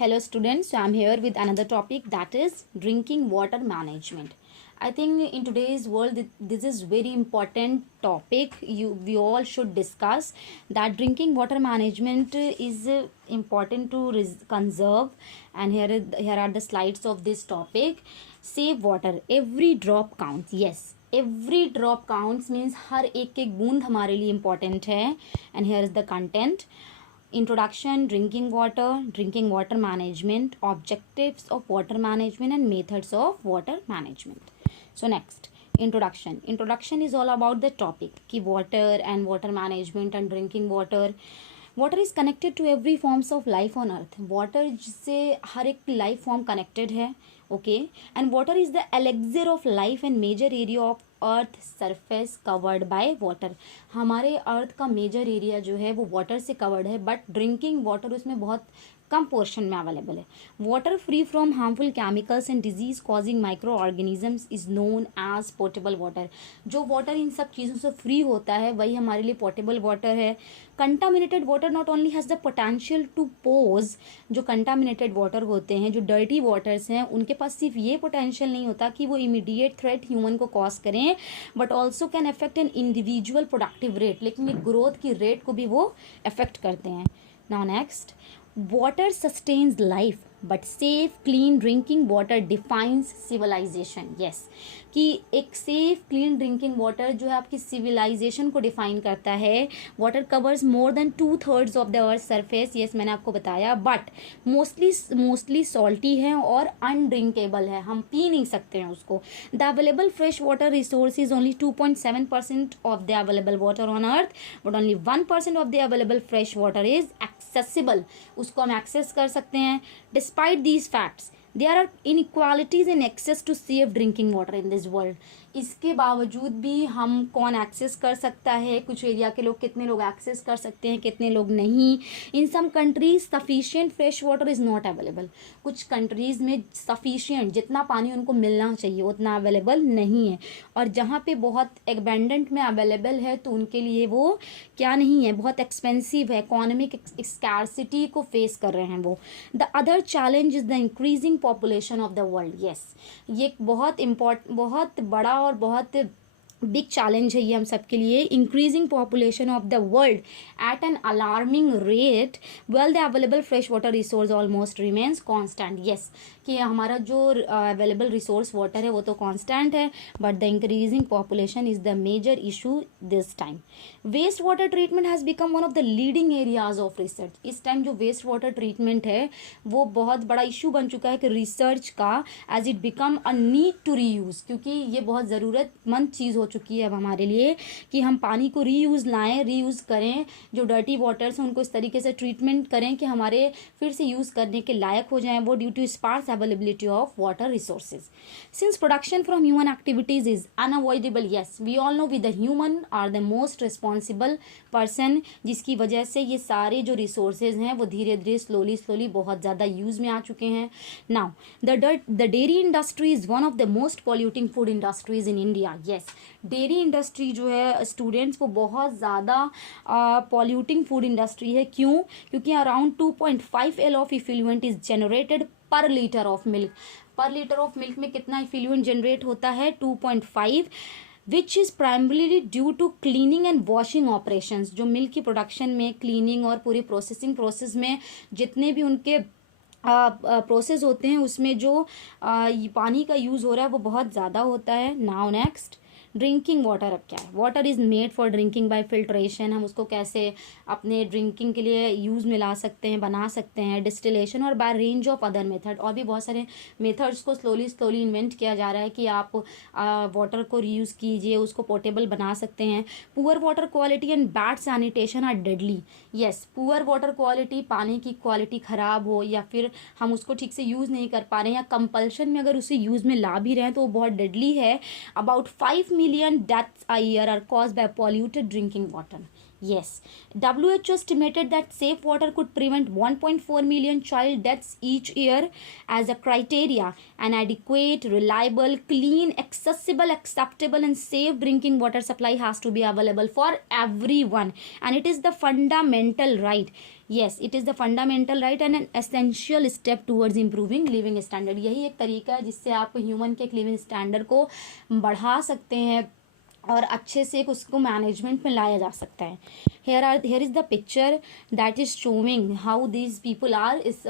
Hello students, so I'm here with another topic, that is drinking water management. I think in today's world this is very important topic we all should discuss, that drinking water management is important to conserve. And here are the slides of this topic. Save water, every drop counts. Yes, every drop counts means हर एक बूंद हमारे लिए important है. And here is the content. Introduction, drinking water management, objectives of water management and methods of water management. So next, introduction. Introduction is all about the topic कि water and water management and drinking water. Water is connected to every forms of life on earth. Water से हर एक life form connected है. Okay, and water is the elixir of life and major area of earth surface covered by water. हमारे अर्थ का major area जो है वो water से covered है, बट ड्रिंकिंग वाटर उसमें बहुत कम पोर्शन में अवेलेबल है. Water free from harmful chemicals and disease causing micro organisms is known as portable water. जो वाटर इन सब चीज़ों से फ्री होता है वही हमारे लिए पोर्टेबल वाटर है. Contaminated water not only has the potential to pose. जो कंटामिनेटेड वाटर होते हैं, जो डर्टी वाटर्स हैं, उनके पास सिर्फ ये पोटेंशियल नहीं होता कि वो इमीडिएट थ्रेट ह्यूमन को कॉज करें, but also can affect an individual productive rate. लेकिन ये ग्रोथ की रेट को भी वो अफेक्ट करते हैं. Now next, water sustains life but safe clean drinking water defines civilization. yes, कि एक सेफ क्लीन ड्रिंकिंग वाटर जो है आपकी सिविलाइजेशन को डिफाइन करता है. Water covers more than 2/3 of the earth surface. Yes, मैंने आपको बताया, बट मोस्टली सॉल्टी है और अनड्रिंकेबल है, हम पी नहीं सकते हैं उसको. The available fresh water resource is only 2.7% of the available water on earth, but only 1% of the available fresh water is accessible. उसको हम एक्सेस कर सकते हैं. Despite these facts, there are inequalities in access to safe drinking water in this world. इसके बावजूद भी हम कौन एक्सेस कर सकता है, कुछ एरिया के लोग, कितने लोग एक्सेस कर सकते हैं, कितने लोग नहीं. In some countries sufficient fresh water is not available. कुछ कंट्रीज़ में सफिशिएंट जितना पानी उनको मिलना चाहिए उतना अवेलेबल नहीं है, और जहाँ पे बहुत एबंडेंट में अवेलेबल है तो उनके लिए वो क्या नहीं है, बहुत एक्सपेंसिव है. इकोनॉमिक स्कैर्सिटी को फेस कर रहे हैं वो. The other challenge is the increasing population of the world. Yes, ये बहुत बड़ा और बहुत बिग चैलेंज है ये हम सबके लिए. Increasing population of the world at an alarming rate well the available fresh water resource almost remains constant. Yes, कि हमारा जो अवेलेबल रिसोर्स वाटर है वो तो कांस्टेंट है, but the increasing population is the major issue this time. Waste water treatment has become one of the leading areas of research. इस time जो waste water treatment है वो बहुत बड़ा इशू बन चुका है कि रिसर्च का, as it become a need to reuse, क्योंकि ये बहुत ज़रूरतमंद चीज़ हो चुकी है अब हमारे लिए कि हम पानी को रीयूज़ लाएँ, रीयूज़ करें. जो डर्टी वाटर्स हैं उनको इस तरीके से ट्रीटमेंट करें कि हमारे फिर से यूज़ करने के लायक हो जाएं वो, due to sparse availability of water resources. Since production from human activities is unavoidable, yes, we all know we the human are the most responsible person, जिसकी वजह से ये सारे जो resources हैं वो धीरे धीरे slowly बहुत ज़्यादा use में आ चुके हैं. Now the dairy industry is one of the most polluting food industries in India. Yes, dairy industry जो है students वो बहुत ज़्यादा polluting food industry है. क्यों? क्योंकि around 2.5 L of effluent is generated per litre of milk. Per litre of milk में कितना इफ्लुएंट जनरेट होता है? 2.5, which is primarily due to cleaning and washing operations. जो मिल्क की प्रोडक्शन में क्लीनिंग और पूरी प्रोसेसिंग प्रोसेस में जितने भी उनके प्रोसेस होते हैं उसमें जो पानी का यूज़ हो रहा है वो बहुत ज़्यादा होता है. Now next, drinking water. अब क्या है? Water is made for drinking bye filtration. हम उसको कैसे अपने ड्रिंकिंग के लिए यूज़ में ला सकते हैं, बना सकते हैं. डिस्टिलेशन और by range of other method. और भी बहुत सारे मेथड्स को स्लोली इन्वेंट किया जा रहा है कि आप वाटर को रीयूज़ कीजिए, उसको पोर्टेबल बना सकते हैं. Poor water quality and bad sanitation are deadly. Yes, poor water quality, पानी की क्वालिटी ख़राब हो या फिर हम उसको ठीक से यूज़ नहीं कर पा रहे हैं, या कंपल्शन में अगर उसे यूज़ में ला भी रहे हैं तो वो बहुत डेडली है. About 5 million deaths a year are caused by polluted drinking water. Yes, WHO estimated that safe water could prevent 1.4 million child deaths each year. As a criteria, an adequate, reliable, clean, accessible, acceptable and safe drinking water supply has to be available for everyone, and it is the fundamental right. Yes, it is the fundamental right and an essential step towards improving living standard. यही एक तरीका है जिससे आप human के living standard को बढ़ा सकते हैं और अच्छे से उसको मैनेजमेंट में लाया जा सकता है। here is the picture that is showing how these people are इस